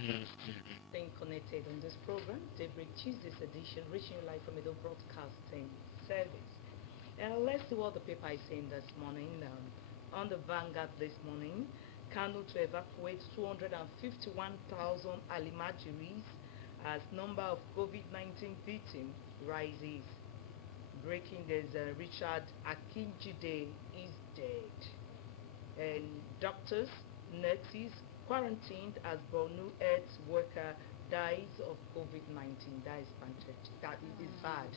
Staying connected on this program, Daybreak Tuesday's edition, reaching you live from Edo Broadcasting Service. Let's see what the paper is saying this morning. On the Vanguard this morning, Kano to evacuate 251,000 Alimajiris as number of COVID-19 victims rises. Breaking, there's Richard Akinjide is dead. And doctors, nurses quarantined as Borno Earth worker dies of COVID-19. That is fantastic. That is bad.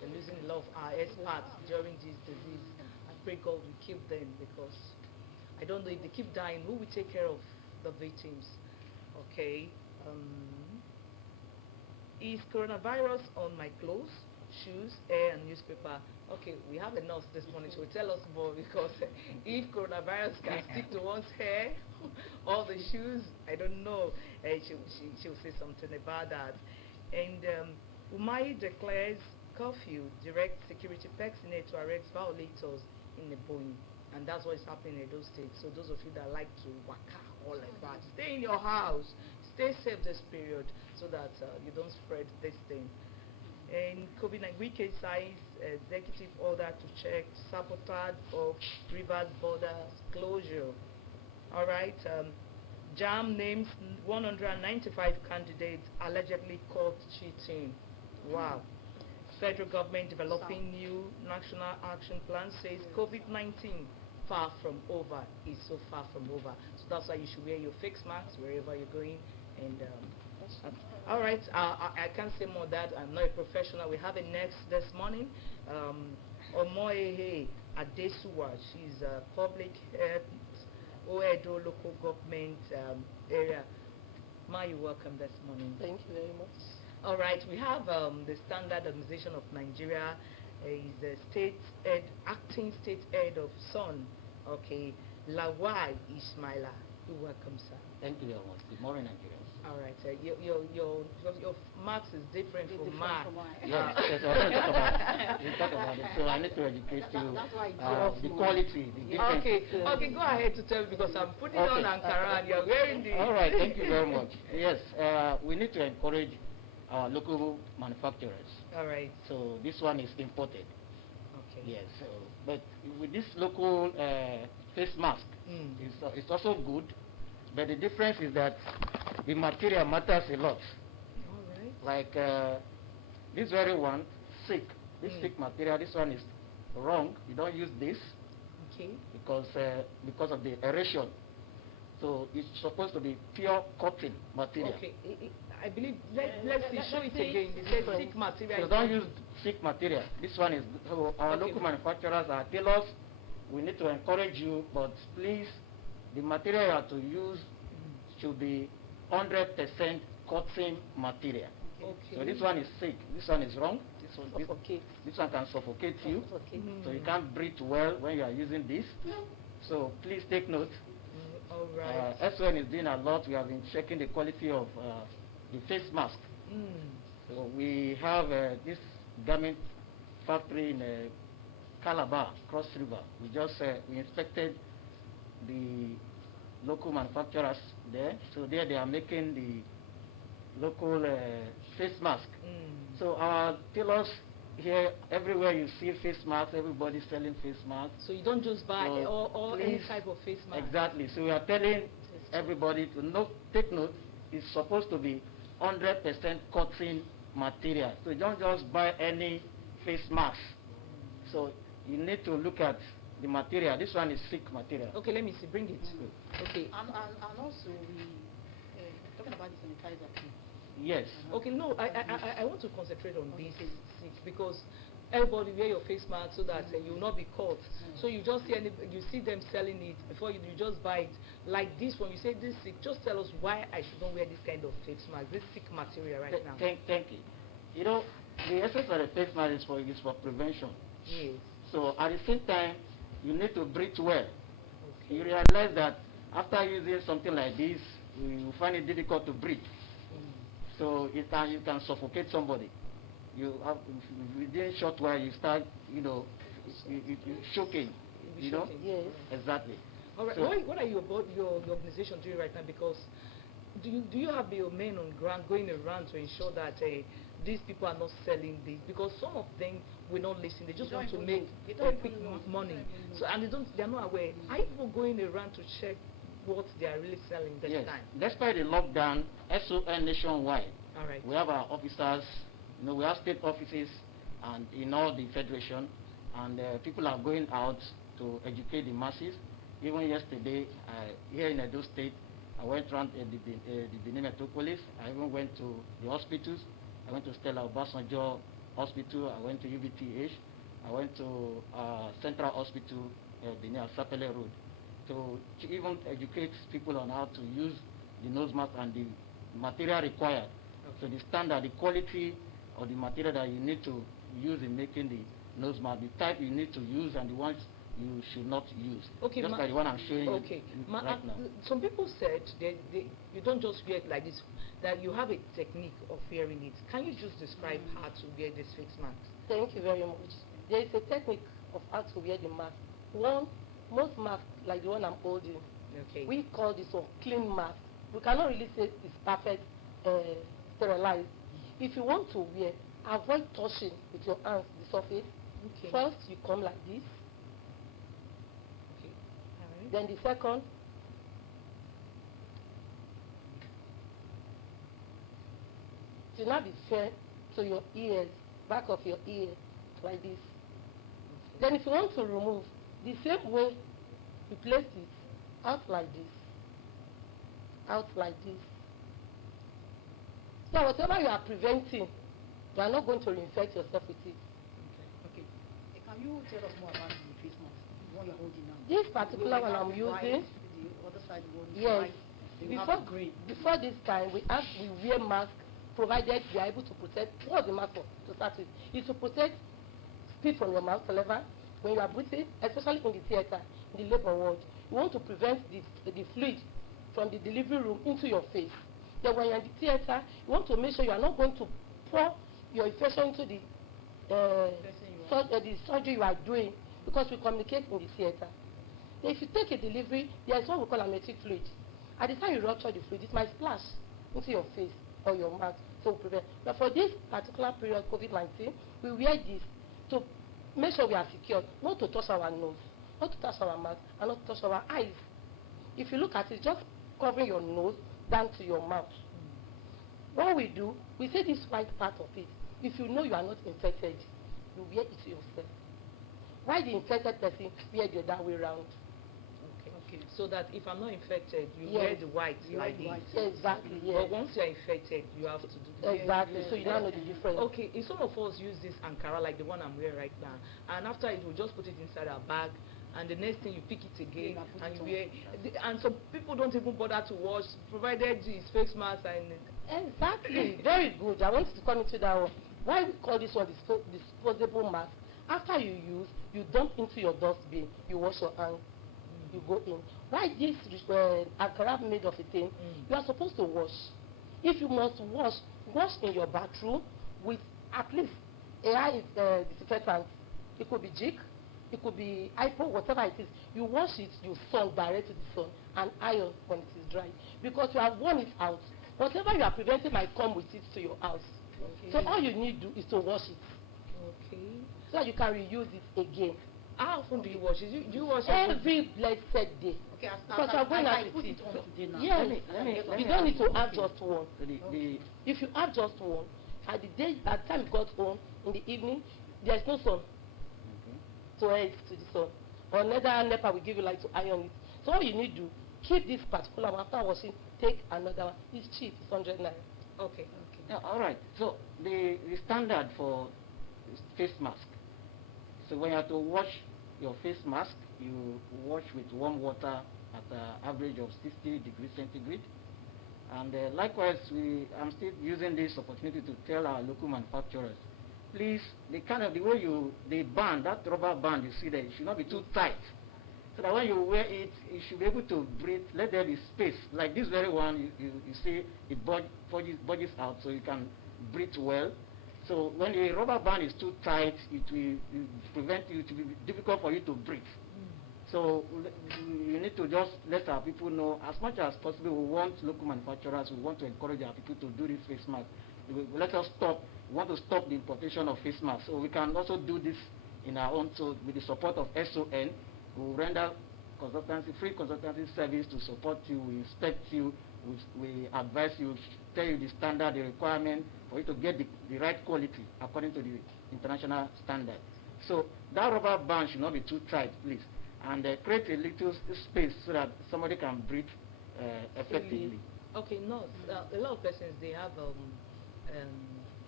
They're losing a lot of our experts during this disease. I pray God will keep them, because I don't know, if they keep dying, who will take care of the victims? Okay. Is coronavirus on my clothes, shoes, hair, and newspaper? Okay, we have a nurse this morning. She will tell us more, because if coronavirus can stick to one's hair, all the shoes, I don't know. She'll say something about that. And Umai declares curfew, direct security personnel to arrest violators in the Boeing. And that's what is happening in those states. So those of you that like to waka all like that, stay in your house, stay safe this period, so that you don't spread this thing. And COVID-19 weekend size executive order to check sabotage of Rivers borders closure. All right. JAM names 195 candidates allegedly caught cheating. Wow. Federal government developing new national action plan, says COVID-19 far from over, is so far from over. So that's why you should wear your face masks wherever you're going. And all right, I can't say more that I'm not a professional. We have a next this morning. OMORERE ADESUWA, she's a public health Oredo local government area. Ma, you're welcome this morning. Thank you very much. All right, we have the Standard Organization of Nigeria. Is the state head, acting state head of SON. Okay, LAWAL ISMAILA. You're welcome, sir. Thank you very much. Good morning, Nigerians. All right, your marks is different from mine. Yes, we talk about it. So I need to educate you. The quality, the difference. Okay, go ahead to tell me, because I'm putting on Ankara and you're wearing the. All right, thank you very much. Yes, we need to encourage our local manufacturers. All right. So this one is imported. Okay. Yes. So, but with this local face mask, it's also good. But the difference is that the material matters a lot. All right. Like this very one, thick. This thick material, this one is wrong. You don't use this. Okay. Because of the aeration. So it's supposed to be pure cotton material. Okay. I believe, let's see, show it again. They say thick material. So don't use thick material. This one is, so our local manufacturers are tailors. We need to encourage you, but please, the material you have to use should be 100% cotton material. Okay. So this one is thick. This one is wrong. This one can suffocate you. So you can't breathe well when you are using this. So please take note. All right. SON is doing a lot. We have been checking the quality of the face mask. So we have this garment factory in Calabar, Cross River. We just we inspected the local manufacturers there. So there they are making the local face mask. So our tailors here, everywhere you see face masks, everybody's selling face masks. So you don't just buy or any type of face mask. Exactly. So we are telling everybody to take note. It's supposed to be 100% cotton material. So you don't just buy any face mask. So you need to look at the material. This one is thick material. Okay, let me see. Bring it. Okay. And also we talking about the sanitizer too. Yes. Okay, no, I want to concentrate on this because everybody wear your face mask so that you will not be caught. So you just see them selling it before you just buy it. Like this one, you say this sick. Just tell us why I shouldn't wear this kind of face mask, this thick material right now. Thank you. You know, the essence of the face mask is for prevention. Yes. So at the same time, you need to breathe well. Okay. You realize that after using something like this, you find it difficult to breathe. So you can suffocate somebody. You have, within a short while you start, you choking. Yes. Exactly. All right. So what are your organization doing right now? Because do you have your men on ground going around to ensure that these people are not selling this? Because some of them will not listen. They just want to make quick money. So and they're not aware. Are people going around to check what they are really selling this Yes. time? Despite the lockdown, SON nationwide, All right. we have our officers. We have state offices and in all the federation, and people are going out to educate the masses. Even yesterday, here in Edo State, I went around the Benin Metropolis. I even went to the hospitals. I went to Stella Obasanjo Hospital. I went to UBTH. I went to Central Hospital, Benin Sapele Road, to even educate people on how to use the nose mask and the material required. Okay. So the standard, the quality of the material that you need to use in making the nose mask, the type you need to use, and the ones you should not use. Okay, just like the one I'm showing you right now. Some people said you don't just wear it like this, that you have a technique of wearing it. Can you just describe how to wear this face mask? Thank you very much. There is a technique of how to wear the mask. Most masks, like the one I'm holding, we call this one clean mask. We cannot really say it's perfect, sterilized. If you want to wear, avoid touching with your hands the surface. Okay. First, you come like this. Okay. All right. Then the second, to now be fair to your ears, back of your ear, like this. Okay. Then if you want to remove, the same way you place it, out like this, out like this. So whatever you are preventing, you are not going to reinfect yourself with it. Okay. Can you tell us more about the face mask, the one you're holding now? This particular one I'm using, the other side one is yes. white. Before this time, we wear masks, provided we are able to protect. What's the mask for? To start with, is to protect spit from your mouth, saliva, when you are breathing, especially in the theater, in the labor ward. You want to prevent the fluid from the delivery room into your face. Then when you're in the theater, you want to make sure you are not going to pour your infection into the surgery you are doing, because we communicate in the theater. Then if you take a delivery, there is what we call amniotic fluid. At the time you rupture the fluid, it might splash into your face or your mouth, so we prevent. But for this particular period, COVID-19, we wear this to make sure we are secure, not to touch our nose, not to touch our mouth, and not to touch our eyes. If you look at it, just covering your nose down to your mouth. What we do, we say this white part of it. If you know you are not infected, you wear it to yourself. Why the infected person wear the other way around? Okay. So that if I'm not infected, you wear the white like this. Exactly, yes. But once you're infected, you have to do the exactly. So you don't know the difference. Okay, if some of us use this Ankara like the one I'm wearing right now, and after it, we'll just put it inside our bag, and the next thing you pick it again, and you wear. And some people don't even bother to wash, provided his face mask and. Exactly. Very good. I want to come into that one. Why we call this one disposable mask? After you use, you dump into your dustbin. You wash your hands. You go in. Why this Ankara made of a thing? You are supposed to wash. If you must wash in your bathroom with at least a high disinfectant. It could be Jik, it could be Hypo, whatever it is. You wash it, you sun direct to the sun, and iron when it is dry. Because you have worn it out. Whatever you are preventing might come with it to your house. Okay. So all you need to do is to wash it. Okay. So that you can reuse it again. How often do you wash it? Do you wash it every blessed day? Okay, because you are going at put it on today now. Yes. You don't need to have just one. So if you have just one, at the time you got home in the evening, there is no sun to air it to the sun. Or another NEPA will give you light to iron it. So all you need to do, keep this particular one. After washing, take another one. It's cheap. It's 100 naira. Okay. Yeah, all right. So the standard for face mask. So when you have to wash your face mask, you wash with warm water at an average of 60 degrees centigrade. And likewise, I'm still using this opportunity to tell our local manufacturers, please, the way the band, that rubber band you see there, it should not be too tight. So that when you wear it, you should be able to breathe. Let there be space. Like this very one, you see it budges out, so you can breathe well. So when the rubber band is too tight, it will prevent you, it will be difficult for you to breathe. So you need to just let our people know as much as possible. We want local manufacturers. We want to encourage our people to do this face mask. Let us stop. We want to stop the importation of face masks. So we can also do this in our own. So with the support of SON, we will render free consultancy service to support you. We inspect you. We advise you, tell you the standard, the requirement for you to get the right quality according to the international standard. So that rubber band should not be too tight, please. And create a little space so that somebody can breathe effectively. Okay, no. A lot of persons, they have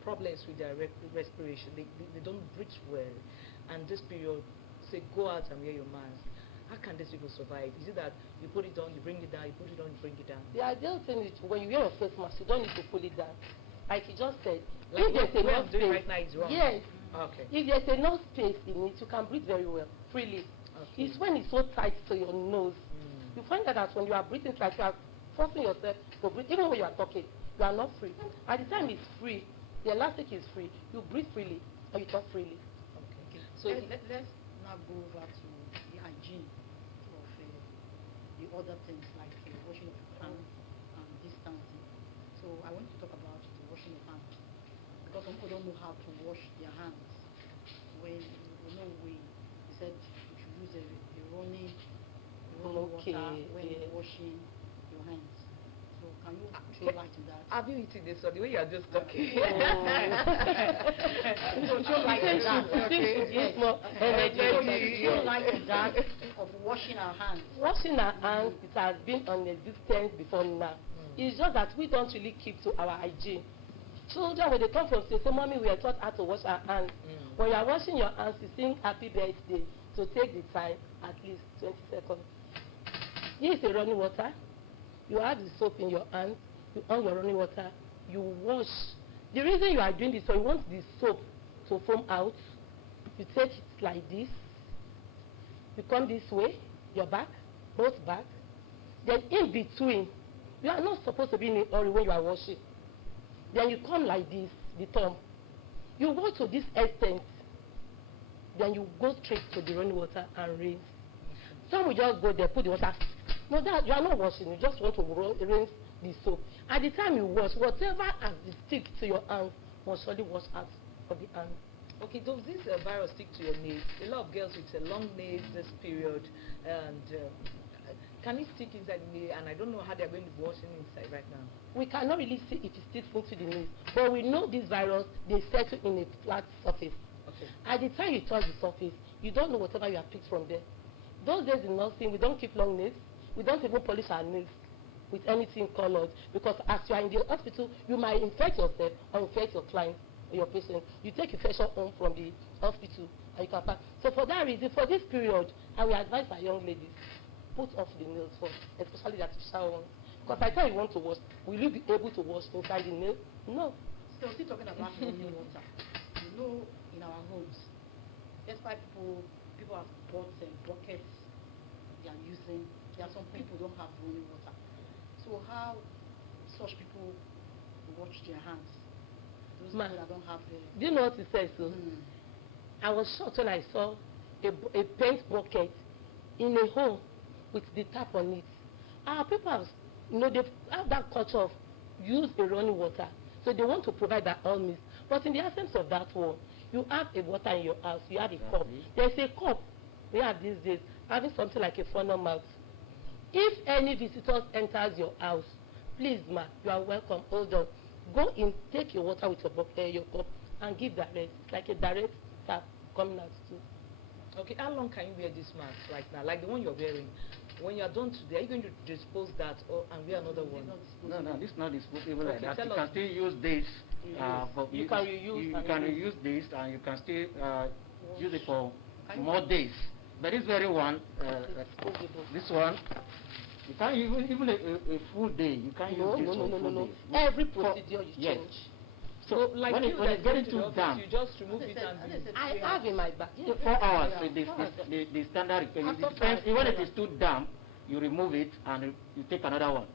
problems with their respiration. They don't breathe well. And this period, say, go out and wear your mask. How can these people survive? Is it that you put it on, you bring it down, you put it on, you bring it down? The ideal thing is when you wear a face mask, you don't need to pull it down. Like you just said, Like if there's enough space, right now is wrong. yes. Okay. If there's enough space in it, you can breathe very well, freely. Okay. It's when it's so tight to your nose. You find that when you are breathing tight, you are forcing yourself to breathe. Even when you are talking, you are not free. At the time it's free, the elastic is free, you breathe freely, or you talk freely. Okay. So let's now go over to the hygiene of the other things like washing of hands and distancing. So I want to talk about the washing of hands because some people don't know how to wash their hands. When we said you should use a running water when washing your hands. So can you throw light on that? Have you eaten this one? The way you are just talking. So throw light on that. Okay. Throw light on that of washing our hands. Washing our hands, it has been on existence before now. It's just that we don't really keep to our hygiene. Children, when they come from school, say, Mommy, we are taught how to wash our hands. When you are washing your hands, you sing happy birthday. So take the time, at least 20 seconds. Here is the running water. You have the soap in your hand. You on your running water. You wash. The reason you are doing this, so you want the soap to foam out. You take it like this. You come this way, your back, both back. Then in between, you are not supposed to be in a hurry when you are washing. Then you come like this, the thumb. You go to this extent. Then you go straight to the running water and rinse. Some will just go there, put the water. No, that you are not washing. You just want to rinse the soap. At the time you wash, whatever has the stick to your hand must surely wash out of the hand. Okay, does this virus stick to your nails? A lot of girls with long nails this period, and can it stick inside the nail? And I don't know how they're going to be washing inside right now. We cannot really see if it sticks into the nails, but we know this virus, they settle in a flat surface. Okay. At the time you touch the surface, you don't know whatever you have picked from there. Those days in nursing, we don't keep long nails. We don't even polish our nails with anything colored, because as you are in the hospital, you might infect yourself or infect your client or your patient. You take infection home from the hospital and you can pass. So for that reason, for this period, I will advise our young ladies, put off the nails first, especially the artificial ones. Because by the time you want to wash, will you be able to wash inside the nail? No. So still talking about running water. You know, in our homes, that's why people have bought buckets they are using. There are some people who don't have running water. So how such people wash their hands? Those people that don't have the... Do you know what it says? So? I was shocked when I saw a paint bucket in a hole with the tap on it. Our people have, they have that culture of use the running water. So they want to provide that all means. But in the absence of that one, you have a water in your house, you have a cup. There's a cup we have these days having something like a funnel mouth. If any visitors enters your house, please, ma, you are welcome. Hold on. Go in, take your water with your cup, and give direct. It's like a direct tap coming out too. Okay, how long can you wear this mask right now? Like the one you're wearing. When you're done today, are you going to dispose that and wear another one? No, this is not disposable like Okay, that. You can still use this. You can reuse. You can reuse this, and you can still use it for more days. But this very one, this one, you can't even a full day. You can't use this for a full day. Every procedure you change. So like when it's getting too damp, you just remove it and I have in my bag. 4 hours. The standard repair. It depends. When it is too damp, you remove it and you take another one.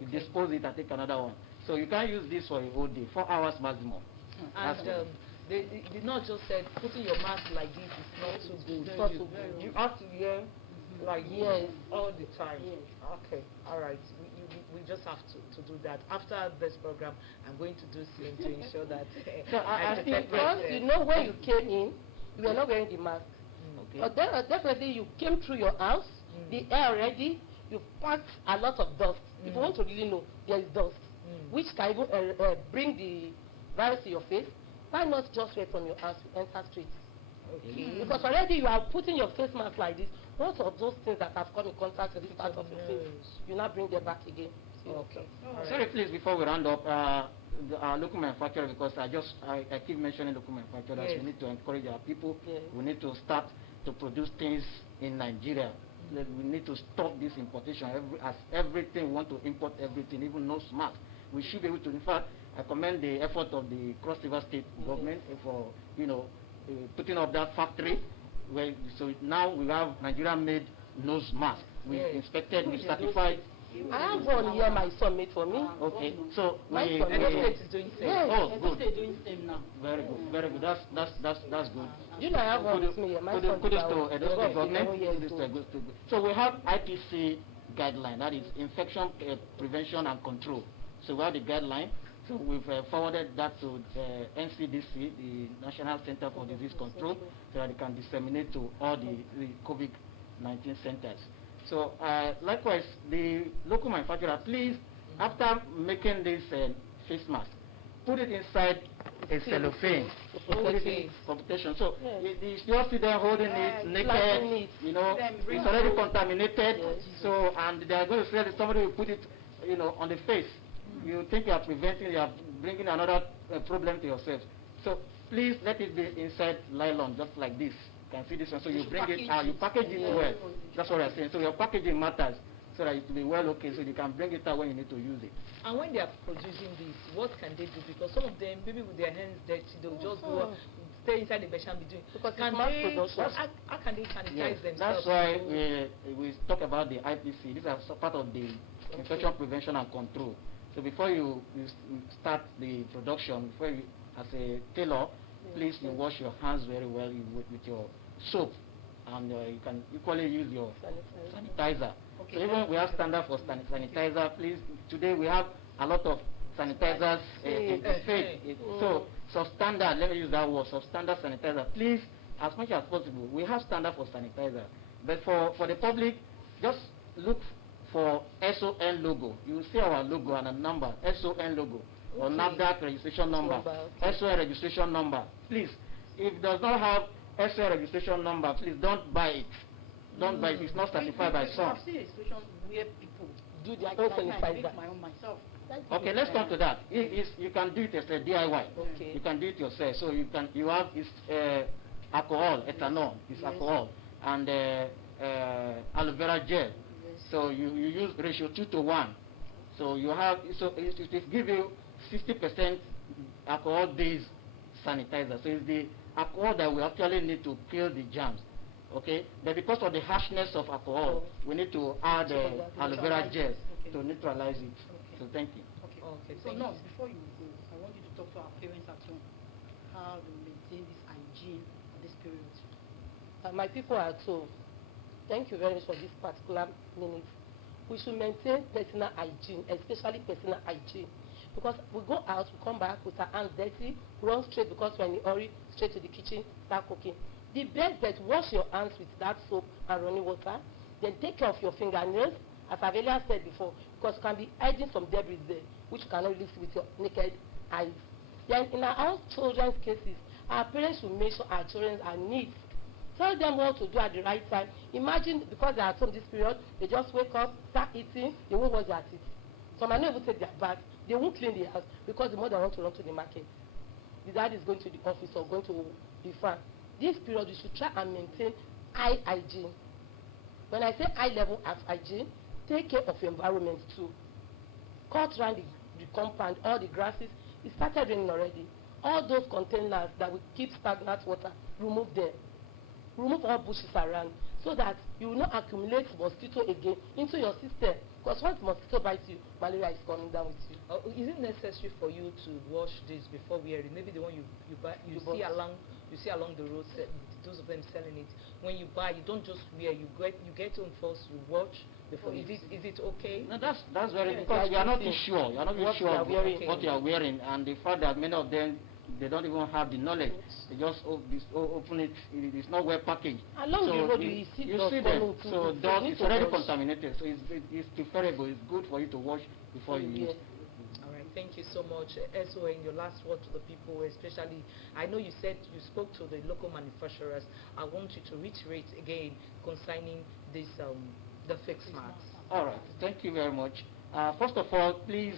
You dispose it and take another one. So you can't use this for a whole day. 4 hours maximum. And they did not just said putting your mask like this is not so good. Not so good. You have to wear Like Yes. all the time. Yes. Okay, all right. We just have to do that. After this program, I'm going to do same to ensure that So I think Because you know when you came in, you were not wearing the mask. Okay. But then definitely you came through your house, the air already, you packed a lot of dust. If you want to really know, there is dust, which can even bring the virus to your face. Why not just wear from your house to enter street? Okay. Because already you are putting your face mask like this. Most of those things that have come in contact with this part of your face, you now bring them back again. Okay. All right. Sorry, please, before we round up, our local manufacturer, because I keep mentioning local manufacturers, Yes. we need to encourage our people. Yes. We need to start to produce things in Nigeria. We need to stop this importation. Everything, we want to import everything, even nose mask. We should be able to. In fact, I commend the effort of the Cross River State government for, putting up that factory. So now we have Nigeria-made nose mask. We Yes. inspected, we certified. I have one here my son made for me. Okay, so My we. son Edo made State is doing same. Yes. Oh, Edo good. State doing same now. Very good, very good. That's good. You know I have one with me here. My son Kudos did to that Edo State one. government. 11 years Kudos to old. Edo State. So we have IPC guideline, that is infection prevention and control. So we have the guideline. So we've forwarded that to NCDC, the National Center for Disease Control, so that they can disseminate to all the COVID-19 centers. So likewise, the local manufacturer, please, after making this face mask, put it inside a cellophane for protection. So you still see them holding it naked, Flapping it. it's already contaminated. Yes. So, and they are going to say that somebody will put it, on the face. You think you are preventing, you are bringing another problem to yourself. So please let it be inside nylon, just like this. You can see this one. So you bring it out, you package it well. That's what I'm saying. So your packaging matters, so that it will be well okay, so you can bring it out when you need to use it. And when they are producing this, what can they do? Because some of them, maybe with their hands dirty, they'll just go stay inside the bed and be doing. Because Can it's mass they? production. How can they sanitize Yes, themselves? that's why we talk about the IPC. These are part of the infection prevention and control. So before you start the production, before you, as a tailor, please you wash your hands very well with your soap, and you can equally use your sanitizer. Okay. So even we have standard for sanitizer. Please, today we have a lot of sanitizers in state. So substandard, let me use that word, substandard sanitizer. Please, as much as possible, we have standard for sanitizer. But for the public, just look for SON logo. You will see our logo and a number, SON logo, or NAFDAC registration number, SON registration number. Please, if it does not have SON registration number, please don't buy it. Don't buy it. It's not certified by some. I've seen a situation where people Do their like own that. I make sanitizer. my own myself. Okay, let's come to that. You can do it as a DIY. Okay. You can do it yourself. So you have alcohol, ethanol, it's alcohol, and aloe vera gel. So you use ratio 2:1. So you have it give you 60% alcohol-based sanitizer. So it's the alcohol that we actually need to kill the germs. Okay, but because of the harshness of alcohol, we need to add aloe vera gel to neutralize it. So thank you. Okay. Okay, So thank now, you. before you go, I want you to talk to our parents at home. How to maintain this hygiene at this period. My people are told, thank you very much for this particular minute. We should maintain personal hygiene, especially personal hygiene. Because we go out, we come back with our hands dirty, run straight because we're in a hurry, straight to the kitchen, start cooking. The best bet, wash your hands with that soap and running water. Then take care of your fingernails, as I've earlier said before, because you can be hiding some debris there, which you cannot really see with your naked eyes. Then in our children's cases, our parents should make sure our children are neat. Tell them what to do at the right time. Imagine, because they are at home this period, they just wake up, start eating, they won't wash their teeth. Some might not even take their bath. They won't clean the house because the mother wants to run to the market. The dad is going to the office or going to the farm. This period, you should try and maintain high hygiene. When I say high level of hygiene, take care of your environment too. Cut around the compound, all the grasses. It started raining already. All those containers that will keep stagnant water, remove them. Remove all bushes around so that you will not accumulate mosquito again into your system. Because once mosquito bites you, malaria is coming down with you. Is it necessary for you to wash this before wearing? Maybe the one you buy, you see along the road, those of them selling it, when you buy, you don't just wear, you get home first, you watch before. Is it okay? No, that's very Yes, because you are not interesting. sure. You are not even What sure you are wearing. what you are wearing, and the fact that many of them they don't even have the knowledge. They just open it. It's not well packaged. Along the so road, you see you dust see coming them. too. So You dust need it's to already wash. contaminated. So it's preferable. It's good for you to wash before you use. All right, thank you so much. SON, your last word to the people, especially, I know you said you spoke to the local manufacturers. I want you to reiterate again concerning this, the fixed masks. All right. Thank you very much. First of all, please,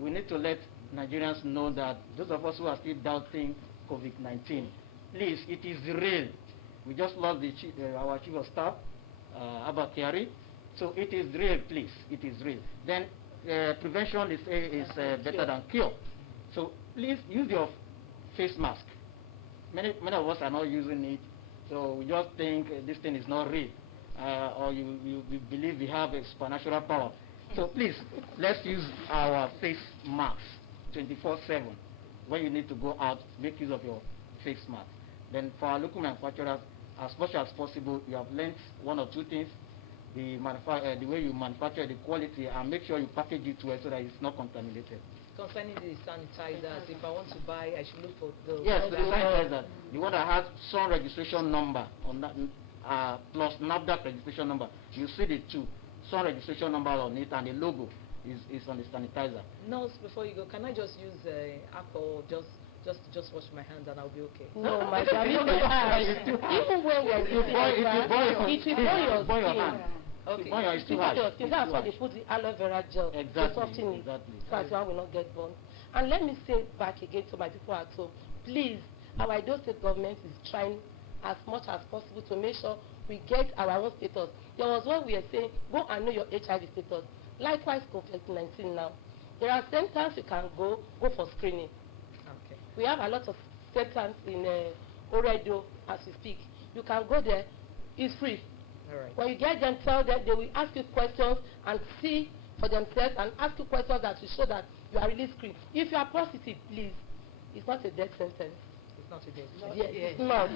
we need to let Nigerians know that those of us who are still doubting COVID-19, please, it is real. We just lost our chief of staff, Abba Kyari. So it is real, please. It is real. Then prevention is better than cure. So please use your face mask. Many of us are not using it, so we just think this thing is not real, or you believe we have a supernatural power. So please, let's use our face masks 24/7. When you need to go out, make use of your face mask. Then for our local manufacturers, as much as possible, you have learned one or two things. The way you manufacture, the quality, and make sure you package it well so that it's not contaminated. Concerning the sanitizers, if I want to buy, I should look for the Yes, the sanitizer. The one that has some registration number on that, plus NAFDAC registration number. You see the two, some registration number on it, and the logo is on the sanitizer. Nurse, before you go, can I just use alcohol, just wash my hands and I'll be okay? No, madam, even when you're using it will burn your skin. Okay. It's too harsh. That's why they put the aloe vera gel to soften it, so that one will not get burned. And let me say back again to my people at home, please, our Edo State government is trying as much as possible to make sure we get our own status. There was one we were saying, go and know your HIV status. Likewise, COVID-19 now. There are centers you can go for screening. Okay. We have a lot of centers in Oredo as we speak. You can go there, it's free. All right. When you get them, tell them, they will ask you questions and see for themselves and ask you questions that will show that you are really screened. If you are positive, please, it's not a death sentence. It's not a death. Yes, it's not.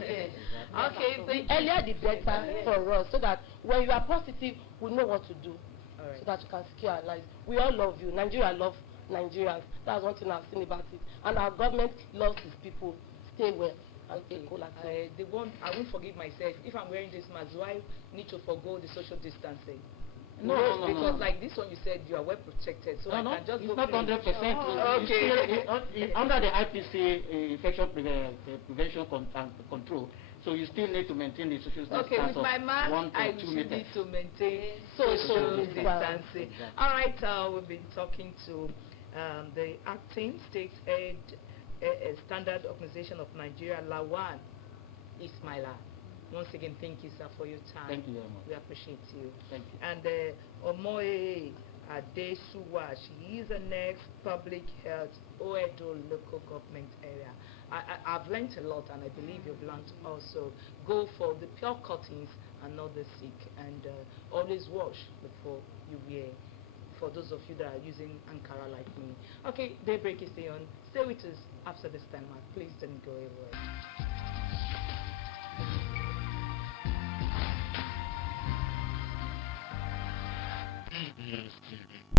Okay. The earlier the better for us, so that when you are positive, we know what to do. All right. So that you can secure our lives. We all love you. Nigeria loves Nigerians. That's one thing I've seen about it. And our government loves its people. Stay well and stay cool at home. I won't forgive myself. If I'm wearing this mask, do I need to forgo the social distancing? No, because like this one you said you are well protected, so I can just it's go not play. 100%. Okay. Under the IPC infection prevention and control, so you still need to maintain the social distance Okay, with of my mask, 1 to I 2 should meters. need to maintain Social social distance. distancing. All right, we've been talking to the acting state head Standard Organization of Nigeria, LAWAL, ISMAILA. Once again, thank you, sir, for your time. Thank you very much. We appreciate you. Thank you. And OMORERE ADESUWA, she is the next public health Oredo local government area. I've learned a lot, and I believe you've learned also. Go for the pure cuttings and not the sick, and always wash before you wear. For those of you that are using Ankara like me. Okay, Daybreak is still on. Stay with us after this time. Please don't go away.